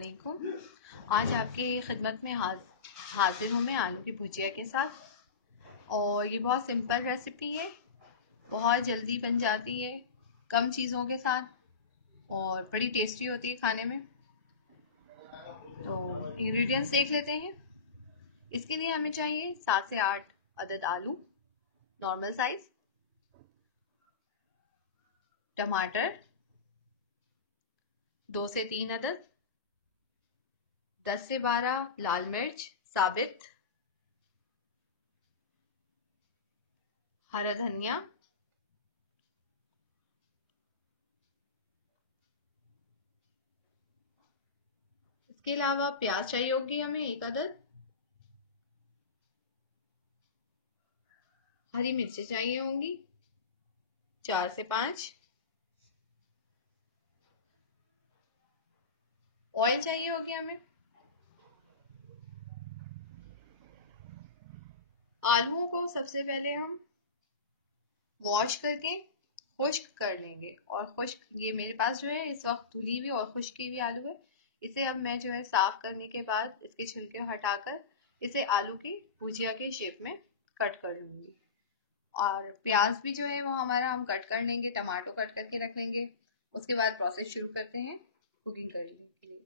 अस्सलामुअलैकुम। आज आपकी खिदमत में हाजिर हूँ मैं आलू की भुजिया के साथ। और ये बहुत सिंपल रेसिपी है, बहुत जल्दी बन जाती है, कम चीज़ों के साथ, और बड़ी टेस्टी होती है खाने में। तो इंग्रेडिएंट्स देख लेते हैं। इसके लिए हमें चाहिए 7 से 8 अदद आलू नॉर्मल साइज, टमाटर 2 से 3 अदद, 10 से 12 लाल मिर्च साबित, हरा धनिया, इसके अलावा प्याज चाहिए होगी हमें 1 अदद, हरी मिर्ची चाहिए होंगी 4 से 5, ऑयल चाहिए होगी हमें। आलूओं को सबसे पहले हम वॉश करके खुश्क कर लेंगे। और खुश्क, ये मेरे पास जो है इस वक्त धुली हुई और खुश्की हुई आलू है। इसे अब मैं जो है साफ करने के बाद इसके छिलके हटाकर इसे आलू की भुजिया के शेप में कट कर लूंगी। और प्याज भी जो है वो हमारा हम कट कर लेंगे, टमाटो कट करके रख लेंगे। उसके बाद प्रोसेस शुरू करते हैं कुकिंग करने के लिए।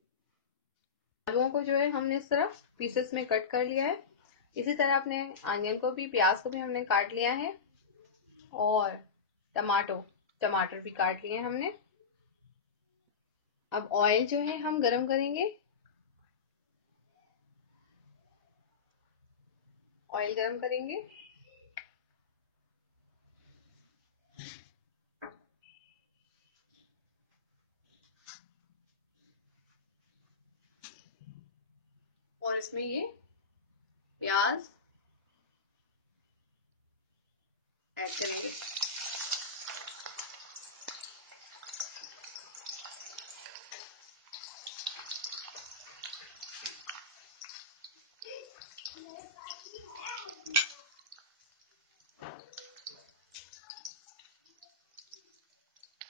आलूओं को जो है हमने इस तरह पीसेस में कट कर लिया है। इसी तरह अपने आनियन को भी, प्याज को भी हमने काट लिया है, और टमाटर भी काट लिए हमने। अब ऑयल जो है हम गरम करेंगे। ऑयल गरम करेंगे। और इसमें ये प्याज ऐड करेंगे।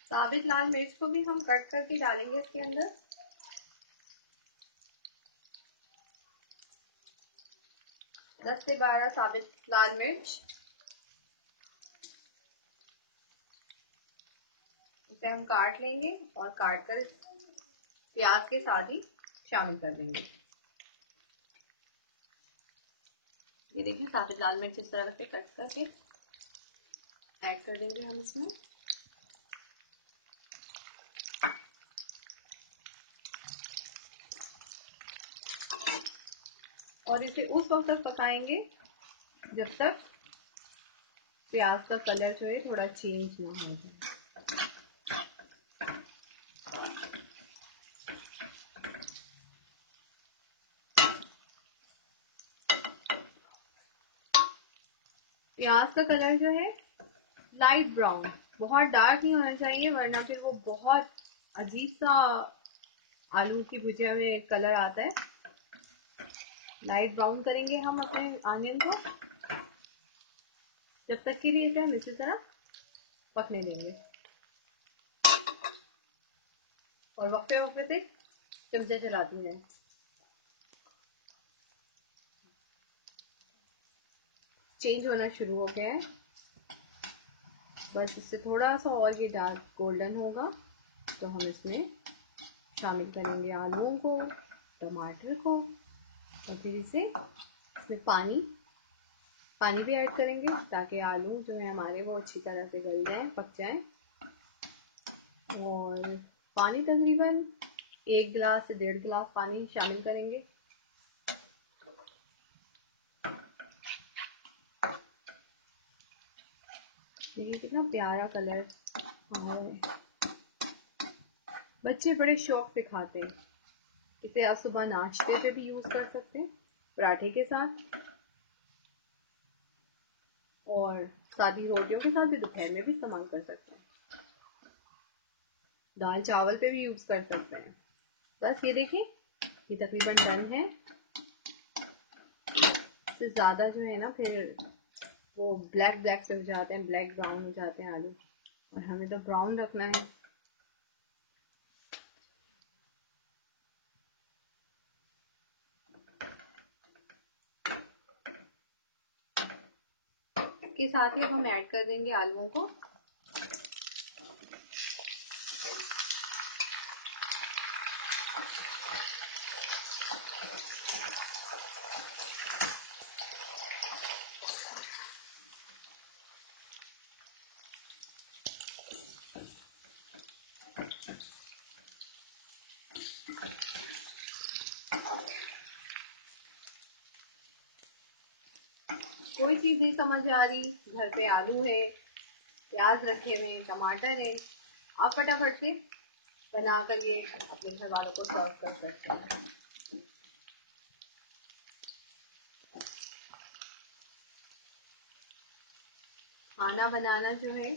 साबित लाल मिर्च को भी हम कट करके डालेंगे इसके अंदर। दस से 12 साबित लाल मिर्च, इसे हम काट लेंगे और काट कर प्याज के साथ ही शामिल कर देंगे। ये देखिए, साबित लाल मिर्च इस तरह से कट करके ऐड कर देंगे हम इसमें। और इसे उस वक्त तक पकाएंगे जब तक प्याज का कलर जो है थोड़ा चेंज ना हो जाए। प्याज का कलर जो है लाइट ब्राउन, बहुत डार्क नहीं होना चाहिए, वरना फिर वो बहुत अजीब सा आलू की भुजिया में कलर आता है। लाइट ब्राउन करेंगे हम अपने आनियन को, जब तक के लिए इसे हम इसी तरह पकने देंगे। और वक्फे वक्फे से चमचे चलाती रहें। चेंज होना शुरू हो गया है, बस इससे थोड़ा सा और ये डार्क गोल्डन होगा तो हम इसमें शामिल करेंगे आलूओं को, टमाटर को, और फिर इसमें पानी भी ऐड करेंगे ताकि आलू जो है हमारे वो अच्छी तरह से गल जाएं, पक जाएं। और पानी तकरीबन 1 गिलास से 1.5 गिलास पानी शामिल करेंगे। देखिए कितना प्यारा कलर आ रहा है। बच्चे बड़े शौक से खाते हैं इसे। आप सुबह नाश्ते पे भी यूज कर सकते हैं, पराठे के साथ, और सादी रोटियों के साथ भी दोपहर में भी इस्तेमाल कर सकते हैं। दाल चावल पे भी यूज कर सकते हैं। बस ये देखिए, ये तकरीबन डन है। इससे ज्यादा जो है ना फिर वो ब्लैक से हो जाते हैं, ब्लैक ब्राउन हो जाते हैं आलू, और हमें तो ब्राउन रखना है। इसके साथ ही अब हम ऐड कर देंगे आलूओं को। कोई चीज नहीं समझ आ रही, घर पे आलू है, प्याज रखे हुए, टमाटर है, आप फटाफट से बनाकर ये अपने घर वालों को सर्व कर सकते हैं। खाना बनाना जो है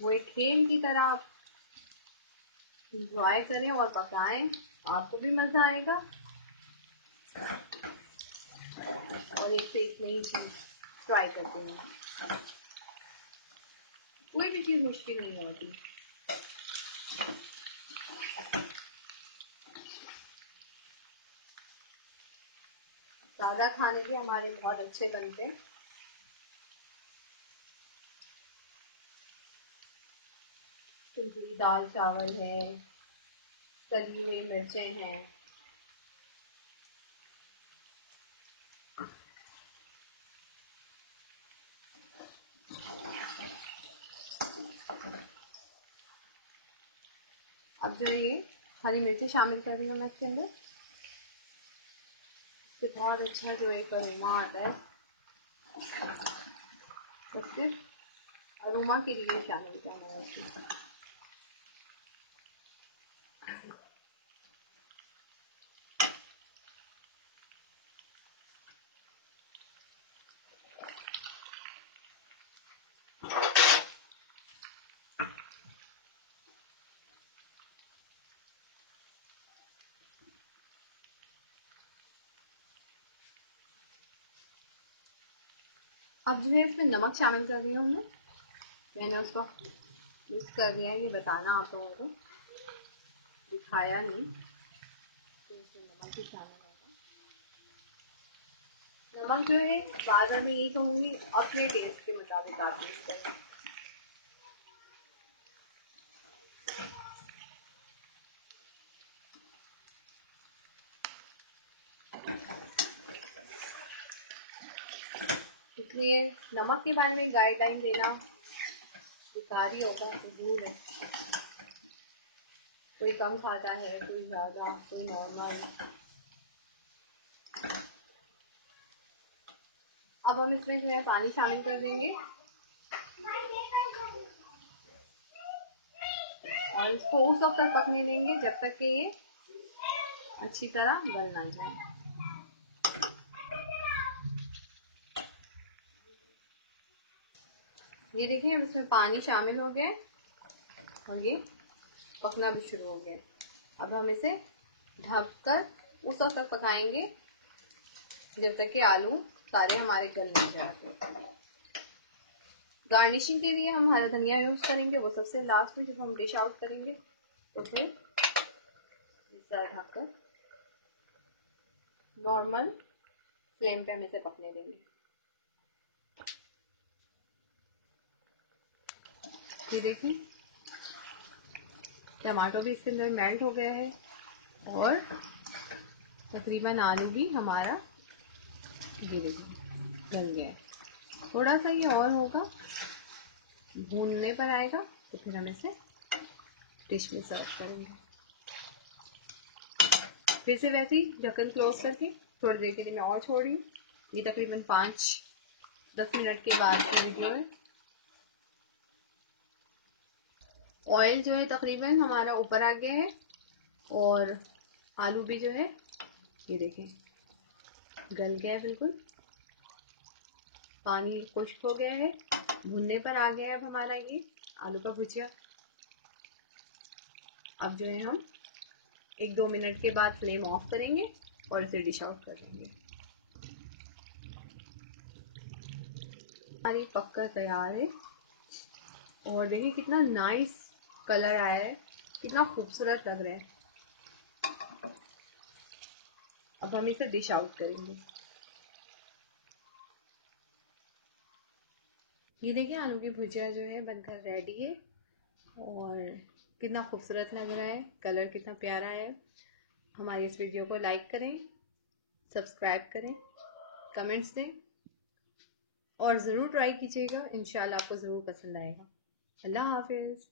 वो एक खेल की तरह आप इंजॉय करें और पकाएं, आपको भी मजा आएगा और एक से एक नई चीज ट्राई करते हैं। कोई भी चीज मुश्किल नहीं होती। सादा खाने भी हमारे बहुत अच्छे बनते हैं। सिंपली दाल चावल है, तली हुई मिर्चें हैं, अब जो ये हरी मिर्ची शामिल कर रही हूँ मैं इसके अंदर, तो बहुत अच्छा जो एक अरोमा आता है, तो सिर्फ अरोमा के लिए शामिल करना है। अब जो है इसमें नमक शामिल कर रही हूँ मैंने उसको मिक्स कर दिया है, ये बताना आप लोगों को, दिखाया नहीं तो इसमें नमक ही शामिल होगा। नमक जो है बार बार मैं यही कहूँगी अपने टेस्ट के मुताबिक आप यूज करें। इसलिए नमक के बारे में गाइडलाइन देना बेकारी होगा, तो दूर है। कोई कम खाता है, कोई ज्यादा, कोई नॉर्मल। अब हम इसमें जो है पानी शामिल कर देंगे और इसको उस वक्त तक पकने देंगे जब तक कि ये अच्छी तरह गल ना जाए। ये देखिए अब इसमें पानी शामिल हो गया और ये पकना भी शुरू हो गया। अब हम इसे ढककर उस वक्त तक पकाएंगे जब तक कि आलू सारे हमारे गल नहीं जाते। गार्निशिंग के लिए हम हरा धनिया यूज करेंगे, वो सबसे लास्ट में जब हम डिश आउट करेंगे, तो फिर इस तरह ढककर नॉर्मल फ्लेम पे हम इसे पकने देंगे। ये देखिए टमाटो भी इसके अंदर मेल्ट हो गया है और तकरीबन आलू भी हमारा ये देखिए गल गया है। थोड़ा सा ये और होगा, भूनने पर आएगा तो फिर हम इसे डिश में सर्व करेंगे। फिर से वैसे ही ढक्कन क्लोज करके थोड़ी देर के लिए मैं और छोड़ रही हूँ। ये तकरीबन 5-10 मिनट के बाद की वीडियो है। ऑयल जो है तकरीबन हमारा ऊपर आ गया है और आलू भी जो है ये देखें गल गया है, बिल्कुल पानी खुश्क हो गया है, भुनने पर आ गया है अब हमारा ये आलू का भुजिया। अब जो है हम 1-2 मिनट के बाद फ्लेम ऑफ करेंगे और इसे डिश आउट कर देंगे। हमारी पककर तैयार है और देखिए कितना नाइस कलर आया है, कितना खूबसूरत लग रहा है। अब हम इसे डिश आउट करेंगे। ये देखिए आलू की भुजिया जो है बनकर रेडी है और कितना खूबसूरत लग रहा है, कलर कितना प्यारा है। हमारी इस वीडियो को लाइक करें, सब्सक्राइब करें, कमेंट्स दें और ज़रूर ट्राई कीजिएगा। इंशाल्लाह आपको ज़रूर पसंद आएगा। अल्लाह हाफिज़।